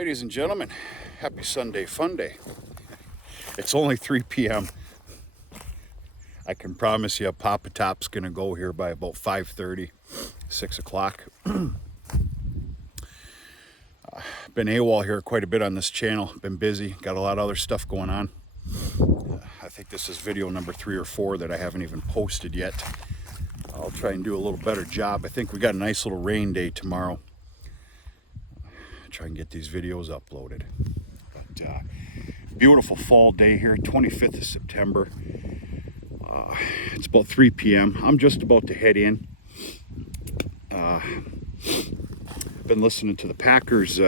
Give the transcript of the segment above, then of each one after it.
Ladies and gentlemen, happy Sunday fun day. It's only 3 p.m. I can promise you Papa Top's gonna go here by about 5:30, 6 o'clock. Been AWOL here quite a bit on this channel. Been busy, got a lot of other stuff going on. I think this is video number 3 or 4 that I haven't even posted yet. I'll try and do a little better job. I think we got a nice little rain day tomorrow. Try and get these videos uploaded. But beautiful fall day here, 25th of September. It's about 3 p.m. I'm just about to head in. Been listening to the Packers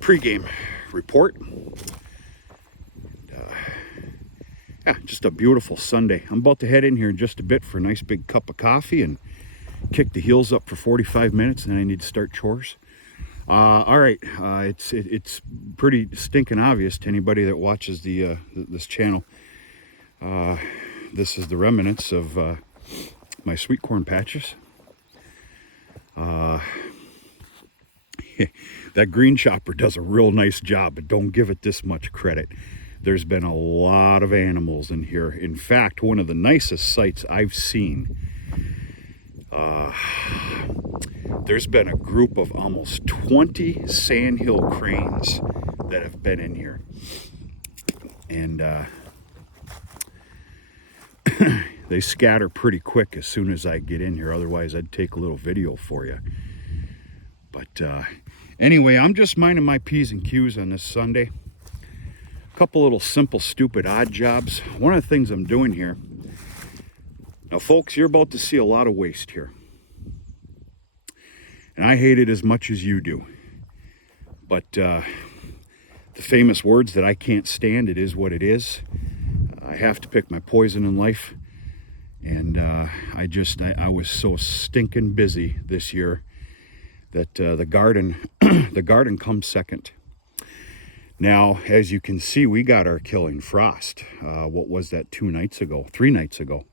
pregame report. Yeah, just a beautiful Sunday. I'm about to head in here in just a bit for a nice big cup of coffee and kick the heels up for 45 minutes, and then I need to start chores. All right, it's pretty stinking obvious to anybody that watches this channel. This is the remnants of my sweet corn patches. That green chopper does a real nice job, but don't give it this much credit. There's been a lot of animals in here. In fact, one of the nicest sights I've seen. There's been a group of almost 20 sandhill cranes that have been in here. And they scatter pretty quick as soon as I get in here. Otherwise, I'd take a little video for you. But anyway, I'm just minding my P's and Q's on this Sunday. A couple little simple, stupid, odd jobs. One of the things I'm doing here. Now, folks, you're about to see a lot of waste here. And I hate it as much as you do. But the famous words that I can't stand, it is what it is. I have to pick my poison in life. And I was so stinking busy this year that the garden comes second. Now, as you can see, we got our killing frost. What was that, 3 nights ago?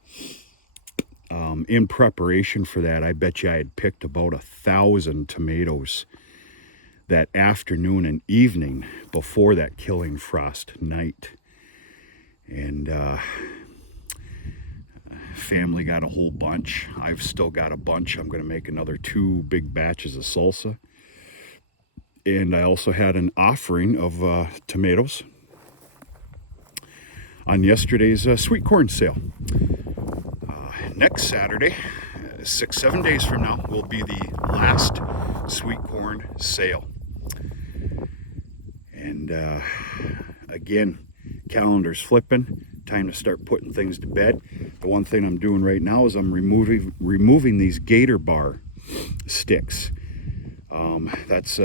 In preparation for that, I bet you I had picked about 1,000 tomatoes that afternoon and evening before that killing frost night. And family got a whole bunch. I've still got a bunch. I'm going to make another 2 big batches of salsa. And I also had an offering of tomatoes on yesterday's sweet corn sale. Next Saturday, 6-7 days from now, will be the last sweet corn sale. And again, calendar's flipping. Time to start putting things to bed. The one thing I'm doing right now is I'm removing these gator bar sticks. It's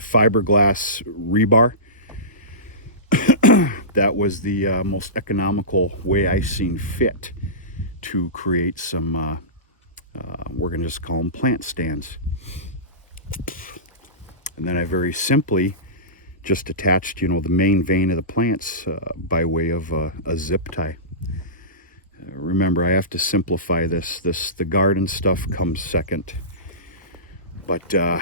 fiberglass rebar. That was the most economical way I seen fit to create some, we're going to just call them plant stands. And then I very simply just attached, the main vein of the plants by way of a zip tie. Remember, I have to simplify this. The garden stuff comes second. But yeah,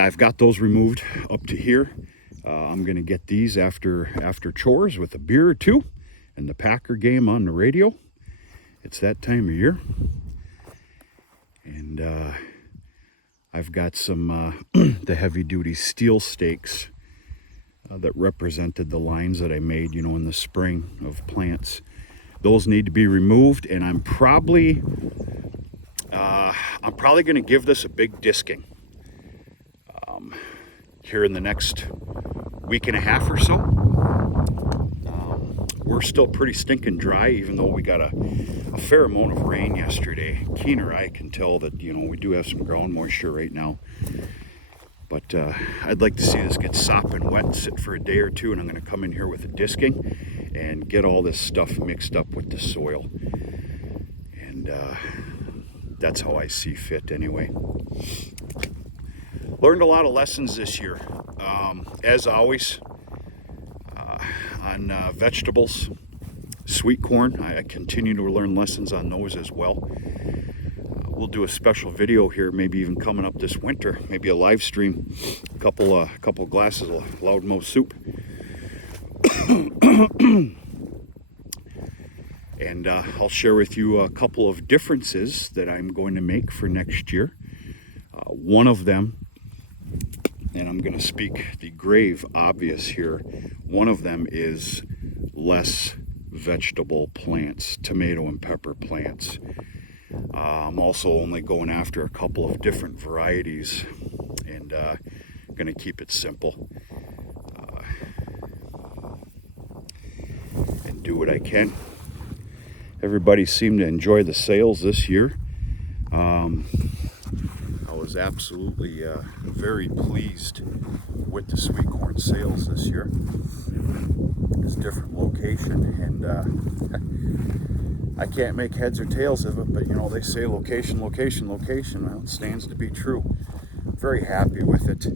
I've got those removed up to here. I'm going to get these after chores with a beer or 2 and the Packer game on the radio. It's that time of year. And I've got some the heavy-duty steel stakes that represented the lines that I made, in the spring of plants. Those need to be removed, and I'm probably going to give this a big disking here in the next week and a half or so. We're still pretty stinking dry, even though we got a fair amount of rain yesterday. Keener eye can tell that, we do have some ground moisture right now. But I'd like to see this get sopping wet, sit for a day or 2, and I'm going to come in here with a disking and get all this stuff mixed up with the soil. And that's how I see fit anyway. Learned a lot of lessons this year. As always, on vegetables, sweet corn, I continue to learn lessons on those as well. we'll do a special video here, maybe even coming up this winter, maybe a live stream, a couple glasses of loudmouth soup. And I'll share with you a couple of differences that I'm going to make for next year. One of them, and I'm going to speak the grave obvious here, one of them is less vegetable plants, tomato and pepper plants. I'm also only going after a couple of different varieties, and going to keep it simple and do what I can. Everybody seemed to enjoy the sales this year. I was absolutely very pleased with the sweet corn sales this year. It's a different location, and I can't make heads or tails of it, but you know, they say location, location, location. Well, it stands to be true. I'm very happy with it,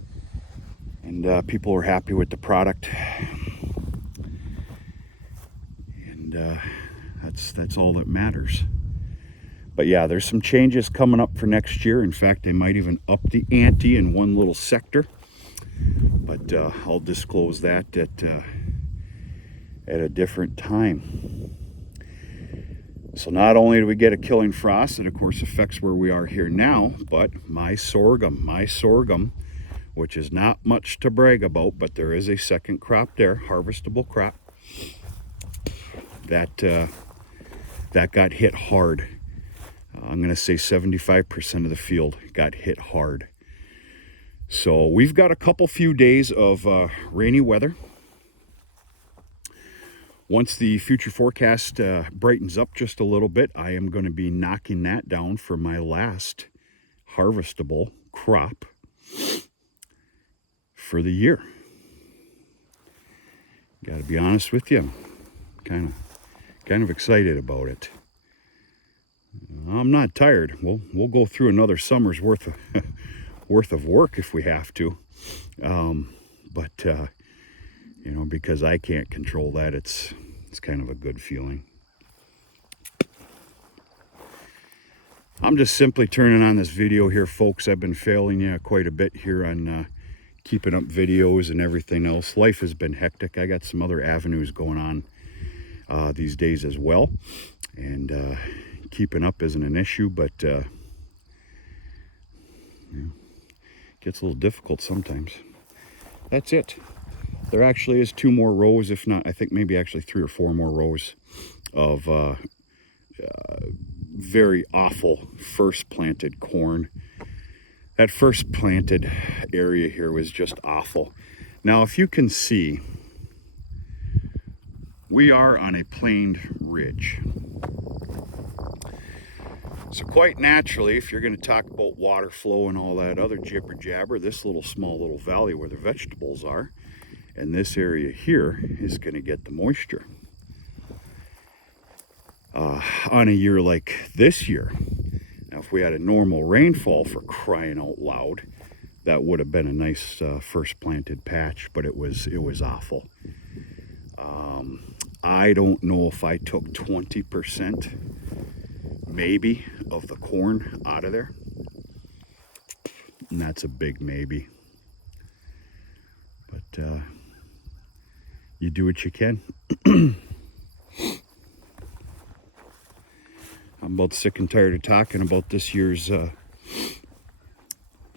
and people are happy with the product, and that's all that matters. But yeah, there's some changes coming up for next year. In fact, they might even up the ante in one little sector, but I'll disclose that at a different time. So not only do we get a killing frost that of course affects where we are here now, but my sorghum, which is not much to brag about, but there is a second crop there, harvestable crop, that got hit hard. I'm going to say 75% of the field got hit hard. So we've got a few days of rainy weather. Once the future forecast brightens up just a little bit, I am going to be knocking that down for my last harvestable crop for the year. Got to be honest with you, I'm kind of excited about it. I'm not tired. We'll go through another summer's worth of work if we have to, but you know, because I can't control that, it's kind of a good feeling. I'm just simply turning on this video here, folks. I've been failing you quite a bit here on keeping up videos and everything else. Life has been hectic. I got some other avenues going on these days as well, and keeping up isn't an issue, but you know, gets a little difficult sometimes. That's it. There actually is 2 more rows, if not, I think maybe actually 3 or 4 more rows of very awful first planted corn. That first planted area here was just awful. Now, if you can see, we are on a planed ridge. So quite naturally, if you're going to talk about water flow and all that other jibber jabber, this small little valley where the vegetables are, and this area here is going to get the moisture. On a year like this year, now if we had a normal rainfall, for crying out loud, that would have been a nice first planted patch, but it was awful. I don't know if I took 20% maybe of the corn out of there, and that's a big maybe, but you do what you can. I'm about sick and tired of talking about this year's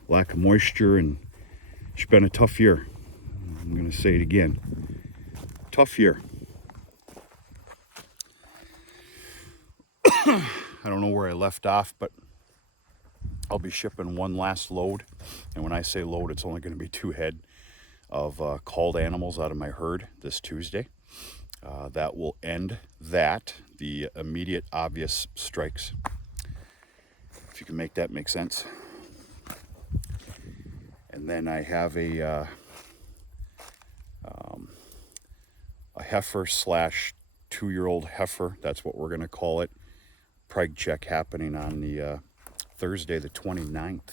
lack of moisture, and it's been a tough year. I'm going to say it again, tough year. I don't know where I left off, but I'll be shipping one last load. And when I say load, it's only going to be 2 head of called animals out of my herd this Tuesday. That will end the immediate obvious strikes. If you can make that make sense. And then I have a heifer / 2-year-old heifer. That's what we're going to call it. Preg check happening on the Thursday the 29th.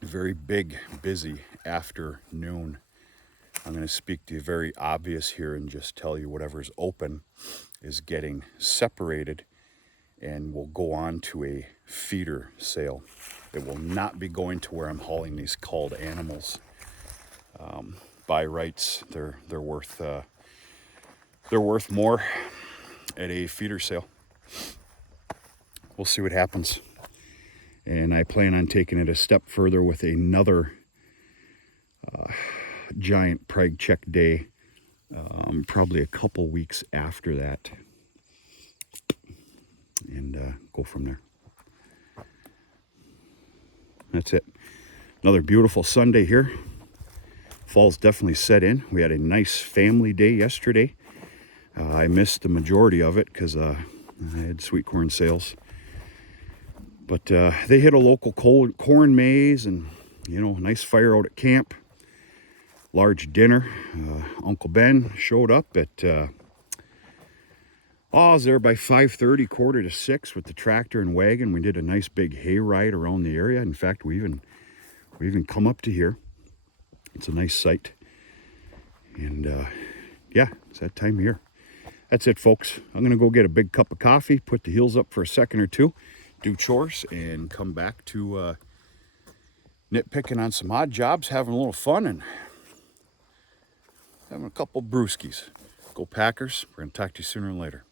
Very big, busy afternoon. I'm going to speak the very obvious here and just tell you whatever's open is getting separated and will go on to a feeder sale. It will not be going to where I'm hauling these culled animals. By rights, they're worth more at a feeder sale. We'll see what happens. And I plan on taking it a step further with another giant preg check day, probably a couple weeks after that, and go from there. That's it. Another beautiful Sunday here. Fall's definitely set in. We had a nice family day yesterday. I missed the majority of it because I had sweet corn sales. But they hit a local corn maze, and a nice fire out at camp. Large dinner. Uncle Ben showed up at I was there by 5:30, 5:45 with the tractor and wagon. We did a nice big hay ride around the area. In fact, we even come up to here. It's a nice sight. And yeah, it's that time of year. That's it, folks. I'm going to go get a big cup of coffee, put the heels up for a second or two, do chores, and come back to nitpicking on some odd jobs, having a little fun, and having a couple brewskis. Go Packers. We're going to talk to you sooner or later.